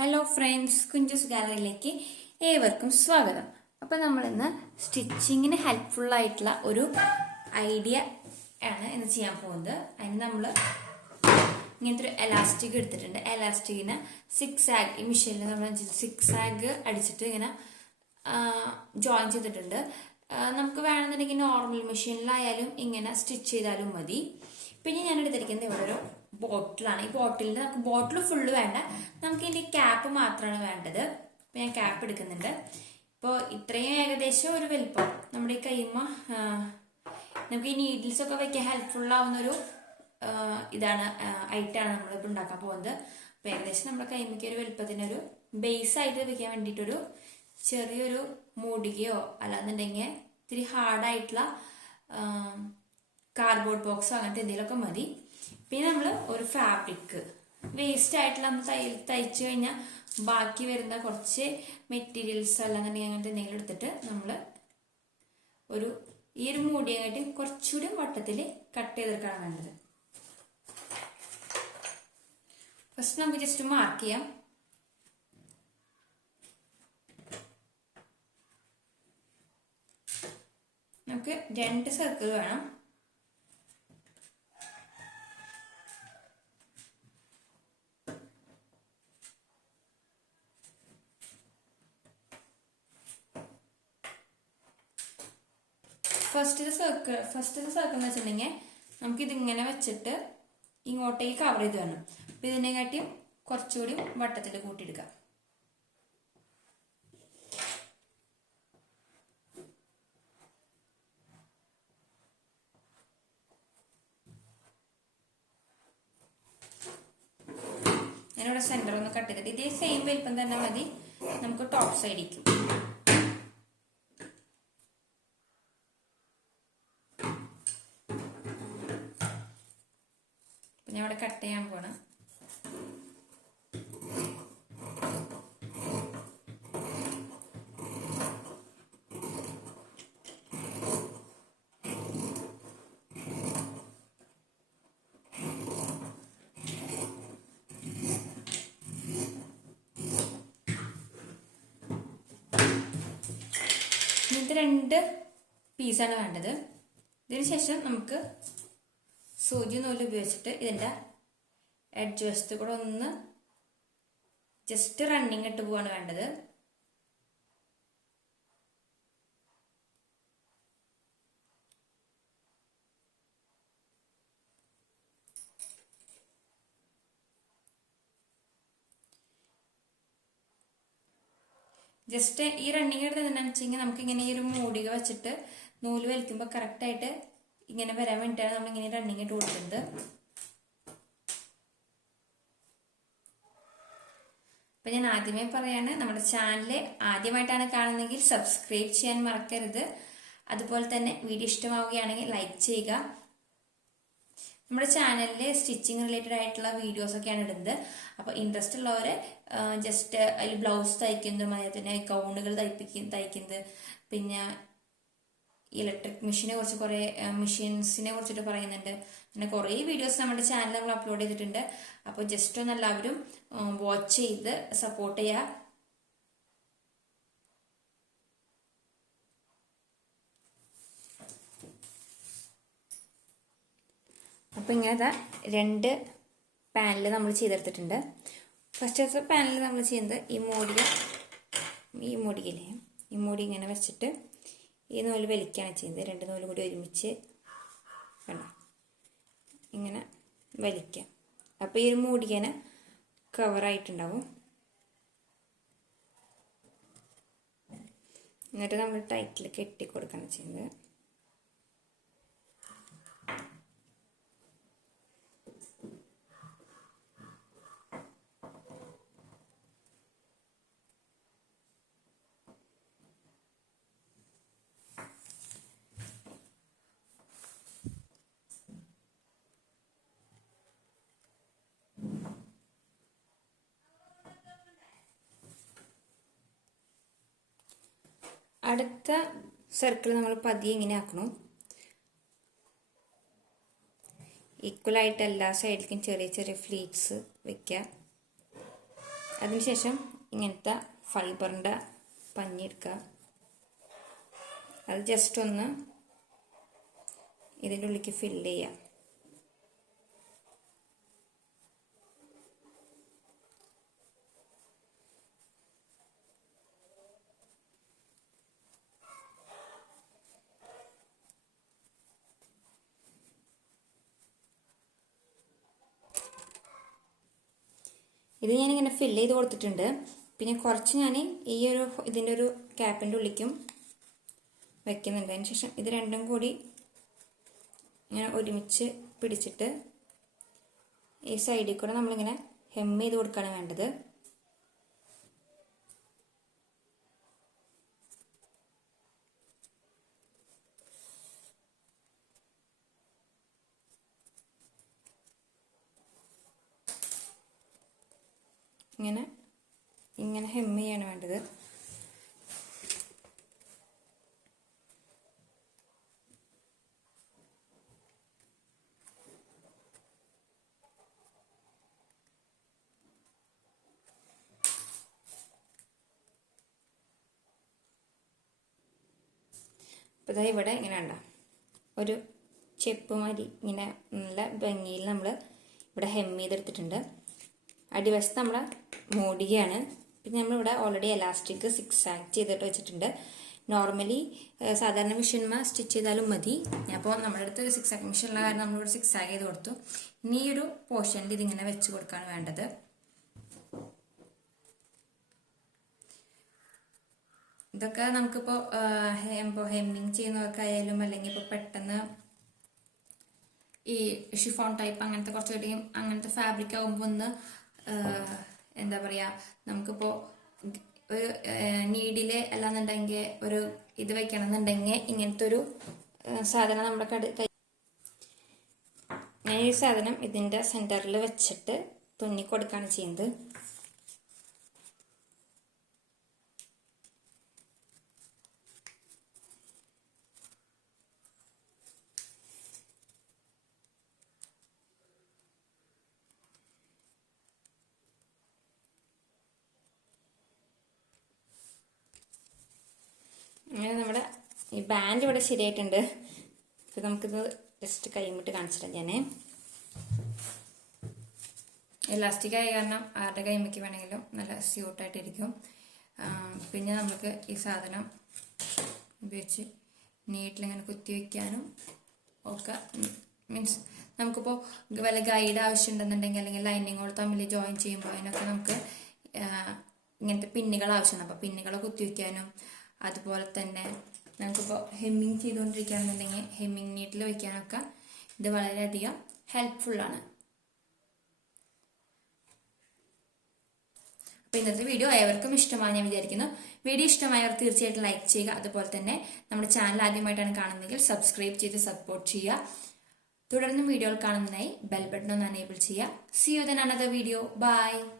Hello friends, Kunjus ഗാലറിയിലേക്ക് ഏവർക്കും സ്വാഗതം. അപ്പോൾ നമ്മളിന്ന് സ്റ്റിച്ചിങ്ങിന് ഹെൽപ്ഫുൾ ആയിട്ടുള്ള ഒരു ഐഡിയ ആണ് ഇന്ന് ചെയ്യാൻ പോകുന്നത്. അതിന് നമ്മൾ ഇങ്ങനത്തെ ഒരു എലാസ്റ്റിക് എടുത്തിട്ടുണ്ട്. എലാസ്റ്റിക്കിന് സിക്സ് ആഗ്, ഈ മെഷീനിൽ നമ്മൾ സിക്സ് ആഗ് അടിച്ചിട്ട് ഇങ്ങനെ ജോയിൻ ചെയ്തിട്ടുണ്ട്. നമുക്ക് വേണമെന്നുണ്ടെങ്കിൽ നോർമൽ മെഷീനിലായാലും ഇങ്ങനെ സ്റ്റിച്ച് ചെയ്താലും മതി. പിന്നെ ഞാൻ എടുത്തിരിക്കുന്നത് ഇവിടെ ഒരു ബോട്ടിലാണ്. ഈ ബോട്ടിലിന് നമുക്ക് ബോട്ടിൽ ഫുള്ള് വേണ്ട, നമുക്ക് ഇതിൻ്റെ ക്യാപ്പ് മാത്രമാണ് വേണ്ടത്. അപ്പോൾ ഞാൻ ക്യാപ്പ് എടുക്കുന്നുണ്ട്. ഇപ്പോൾ ഇത്രയും ഏകദേശം ഒരു വലിപ്പം നമ്മുടെ ഈ കൈമ നമുക്ക് ഈ നീഡിൽസ് ഒക്കെ വയ്ക്കാൻ ഹെൽപ്ഫുൾ ആവുന്നൊരു ഇതാണ് ഐറ്റാണ് നമ്മളിപ്പോൾ ഉണ്ടാക്കാൻ പോകുന്നത്. അപ്പോൾ ഏകദേശം നമ്മുടെ കൈമയ്ക്ക് ഒരു വലിപ്പത്തിനൊരു ബേസ് ആയിട്ട് വെക്കാൻ വേണ്ടിയിട്ടൊരു ചെറിയൊരു മൂടികയോ അല്ലാന്നുണ്ടെങ്കിൽ ഇത്തിരി ഹാർഡായിട്ടുള്ള കാർഡ്ബോർഡ് ബോക്സോ അങ്ങനത്തെ എന്തെങ്കിലുമൊക്കെ മതി. പിന്നെ നമ്മൾ ഒരു ഫാബ്രിക് വേസ്റ്റ് ആയിട്ടുള്ള നമ്മൾ തയ്ച്ചു കഴിഞ്ഞാൽ ബാക്കി വരുന്ന കുറച്ച് മെറ്റീരിയൽസ് അല്ലാന്നുണ്ടെങ്കിൽ അങ്ങനത്തെ എന്തെങ്കിലും എടുത്തിട്ട് നമ്മൾ ഈ ഒരു മൂടിയായിട്ട് കുറച്ചുകൂടി വട്ടത്തിൽ കട്ട് ചെയ്തെടുക്കാണ് വേണ്ടത്. ഫസ്റ്റ് നമുക്ക് ജസ്റ്റ് മാർക്ക് ചെയ്യാം. നമുക്ക് 2 സർക്കിൾ വേണം. ഫസ്റ്റത്തെ സർക്കിൾ എന്ന് വെച്ചിട്ടുണ്ടെങ്കിൽ നമുക്ക് ഇതിങ്ങനെ വെച്ചിട്ട് ഇങ്ങോട്ടേക്ക് കവർ ചെയ്ത് വേണം. അപ്പൊ ഇതിനെക്കാട്ടിയും കുറച്ചുകൂടി വട്ടത്തിൽ കൂട്ടിയെടുക്കാം. ഞാനിവിടെ സെന്റർ ഒന്ന് കട്ട് ചെയ്തിട്ട് ഇതേ സെയിം വലിപ്പം തന്നെ മതി നമുക്ക് ടോപ്പ് സൈഡിലേക്ക്. ഞാൻ ഇവിടെ കട്ട് ചെയ്യാൻ പോണം. ഇത് 2 പീസാണ് വേണ്ടത്. ഇതിന് ശേഷം നമുക്ക് സൂചി നൂല് ഉപയോഗിച്ചിട്ട് ഇതിൻ്റെ എഡ്ജ് വശത്ത് കൂടെ ഒന്ന് ജസ്റ്റ് റണ്ണിങ് ഇട്ട് പോവാണ് വേണ്ടത്. ജസ്റ്റ് ഈ റണ്ണിങ് എടുത്ത് എന്താണെന്ന് വെച്ചെങ്കിൽ നമുക്ക് ഇങ്ങനെ ഈ ഒരു മൂടിക വെച്ചിട്ട് നൂല് വലിക്കുമ്പോൾ കറക്റ്റായിട്ട് ഇങ്ങനെ വരാൻ വേണ്ടിയിട്ടാണ് നമ്മളിങ്ങനെ റണ്ണിങ് ഇട്ട് കൊടുക്കുന്നത്. അപ്പം ഞാൻ ആദ്യമേ പറയാണ്, നമ്മുടെ ചാനൽ ആദ്യമായിട്ടാണ് കാണുന്നതെങ്കിൽ സബ്സ്ക്രൈബ് ചെയ്യാൻ മറക്കരുത്. അതുപോലെ തന്നെ വീഡിയോ ഇഷ്ടമാവുകയാണെങ്കിൽ ലൈക്ക് ചെയ്യുക. നമ്മുടെ ചാനലിൽ സ്റ്റിച്ചിങ് റിലേറ്റഡ് ആയിട്ടുള്ള വീഡിയോസൊക്കെയാണ് ഇടുന്നത്. അപ്പോൾ ഇൻട്രസ്റ്റ് ഉള്ളവർ ജസ്റ്റ് അതിൽ ബ്ലൗസ് തയ്ക്കുന്നതും അതുപോലെ തന്നെ ഗൗണുകൾ തയ്ക്കുന്നത്, പിന്നെ ഇലക്ട്രിക് മെഷീനെ കുറിച്ച് കുറേ മെഷീൻസിനെ കുറിച്ചിട്ട് പറയുന്നുണ്ട്. അങ്ങനെ കുറേ വീഡിയോസ് നമ്മുടെ ചാനൽ നമ്മൾ അപ്ലോഡ് ചെയ്തിട്ടുണ്ട്. അപ്പോൾ ജസ്റ്റ് ഒന്ന് എല്ലാവരും വാച്ച് ചെയ്ത് സപ്പോർട്ട് ചെയ്യുക. അപ്പോൾ ഇങ്ങനത്തെ 2 പാനൽ നമ്മൾ ചെയ്തെടുത്തിട്ടുണ്ട്. ഫസ്റ്റത്തെ പാനൽ നമ്മൾ ചെയ്യുന്നത് ഈ മൂടി ഇങ്ങനെ വെച്ചിട്ട് ഈ നൂല് വലിക്കുകയാണ് ചെയ്യുന്നത്. 2 നൂല് കൂടി ഒരുമിച്ച് കണ്ടോ ഇങ്ങനെ വലിക്കാം. അപ്പോൾ ഈ ഒരു മൂടിങ്ങനെ കവറായിട്ടുണ്ടാവും. എന്നിട്ട് നമ്മൾ ടൈറ്റിൽ കെട്ടി കൊടുക്കുകയാണ് ചെയ്യുന്നത്. അടുത്ത സർക്കിൾ നമ്മൾ പതിയെ ഇങ്ങനെ ആക്കണം. ഈക്വലായിട്ട് എല്ലാ സൈഡിലേക്കും ചെറിയ ചെറിയ ഫ്ലീറ്റ്സ് വെക്കുക. അതിനുശേഷം ഇങ്ങനത്തെ ഫൈബറിൻ്റെ പഞ്ഞി എടുക്കുക. അത് ജസ്റ്റ് ഒന്ന് ഇതിൻ്റെ ഉള്ളിലേക്ക് ഫില്ല് ചെയ്യുക. ഇത് ഞാനിങ്ങനെ ഫില്ല് ചെയ്ത് കൊടുത്തിട്ടുണ്ട്. പിന്നെ കുറച്ച് ഞാൻ ഇതിൻ്റെ ഒരു ക്യാപ്പിൻ്റെ ഉള്ളിലേക്കും വയ്ക്കുന്നുണ്ട്. അതിന് ശേഷം ഇത് രണ്ടും കൂടി ഇങ്ങനെ ഒരുമിച്ച് പിടിച്ചിട്ട് ഈ സൈഡിൽ കൂടെ നമ്മളിങ്ങനെ ഹെം ചെയ്ത് കൊടുക്കുകയാണ് വേണ്ടത്. ഇങ്ങനെ ഹെം ചെയ്യാണ് വേണ്ടത്. അപ്പോൾ ഇതാ ഇവിടെ ഇങ്ങനെ ഉണ്ട ഒരു ചെപ്പ് മാതിരി ഇങ്ങനെ നല്ല ഭംഗിയിൽ നമ്മൾ ഇവിടെ ഹെം ചെയ്തെടുത്തിട്ടുണ്ട്. അടിവശത്ത് നമ്മൾ മൂടുകയാണ്. പിന്നെ നമ്മളിവിടെ ഓൾറെഡി എലാസ്റ്റിക് 6 ആക്ട് ചെയ്തിട്ട് വെച്ചിട്ടുണ്ട്. നോർമലി സാധാരണ മെഷീൻമ സ്റ്റിച്ച് ചെയ്താലും മതി. അപ്പോൾ നമ്മുടെ അടുത്ത് 6 ആക്ട് മെഷീനുള്ള കാരണം നമ്മളിവിടെ 6 ആക്ട് ചെയ്ത് കൊടുത്തു. ഇനി ഈ ഒരു പോർഷനിൽ ഇതിങ്ങനെ വെച്ച് കൊടുക്കുകയാണ് വേണ്ടത്. ഇതൊക്കെ നമുക്കിപ്പോൾ ഹെമ്മിങ് ചെയ്യുന്നവർക്കായാലും അല്ലെങ്കിൽ ഇപ്പോൾ പെട്ടെന്ന് ഈ ഷിഫോൺ ടൈപ്പ് അങ്ങനത്തെ കുറച്ചുകൂടിയും അങ്ങനത്തെ ഫാബ്രിക് ആകുമ്പോൾ ഒന്ന് എന്താ പറയുക, നമുക്കിപ്പോൾ ഒരു നീഡിൽ അല്ലാന്നുണ്ടെങ്കിൽ ഒരു ഇത് വയ്ക്കണം എന്നുണ്ടെങ്കിൽ ഇങ്ങനത്തെ ഒരു സാധനം നമ്മുടെ ഈ സാധനം ഇതിൻ്റെ സെൻറ്ററിൽ വെച്ചിട്ട് തുന്നി കൊടുക്കുകയാണ് ചെയ്യുന്നത്. അങ്ങനെ നമ്മുടെ ഈ ബാൻഡ് ഇവിടെ ശരിയായിട്ടുണ്ട്. അപ്പോൾ നമുക്കിത് ജസ്റ്റ് കൈമിട്ട് കാണിച്ചിട്ടാണ് ഞാൻ. ഇലാസ്റ്റിക് ആയ കാരണം ആരുടെ കൈമയ്ക്ക് വേണമെങ്കിലും നല്ല സ്യൂട്ടായിട്ടിരിക്കും. പിന്നെ നമുക്ക് ഈ സാധനം ഉപയോഗിച്ച് നീട്ടിലിങ്ങനെ കുത്തി വയ്ക്കാനും ഒക്കെ, മീൻസ് നമുക്കിപ്പോൾ വല്ല ഗൈഡ് ആവശ്യമുണ്ടെന്നുണ്ടെങ്കിൽ അല്ലെങ്കിൽ ലൈനിങ്ങോട് തമ്മിൽ ജോയിൻ ചെയ്യുമ്പോൾ അതിനൊക്കെ നമുക്ക് ഇങ്ങനത്തെ പിന്നുകൾ ആവശ്യമാണ്. അപ്പോൾ പിന്നുകളെ കുത്തി വയ്ക്കാനും അതുപോലെ തന്നെ നമുക്കിപ്പോൾ ഹെമ്മിങ് ചെയ്തുകൊണ്ടിരിക്കുകയാണെന്നുണ്ടെങ്കിൽ ഹെമ്മിങ് നീട്ടിൽ വയ്ക്കാനൊക്കെ ഇത് വളരെയധികം ഹെൽപ്ഫുള്ളാണ്. അപ്പോൾ ഇന്നത്തെ വീഡിയോ ഏവർക്കും ഇഷ്ടമായി ഞാൻ വിചാരിക്കുന്നു. വീഡിയോ ഇഷ്ടമായവർ തീർച്ചയായിട്ടും ലൈക്ക് ചെയ്യുക. അതുപോലെ തന്നെ നമ്മുടെ ചാനൽ ആദ്യമായിട്ടാണ് കാണുന്നതെങ്കിൽ സബ്സ്ക്രൈബ് ചെയ്ത് സപ്പോർട്ട് ചെയ്യുക. തുടർന്നും വീഡിയോകൾ കാണുന്നതിനായി ബെൽ ബട്ടൺ ഒന്ന് എനേബിൾ ചെയ്യുക. See you in another video. Bye.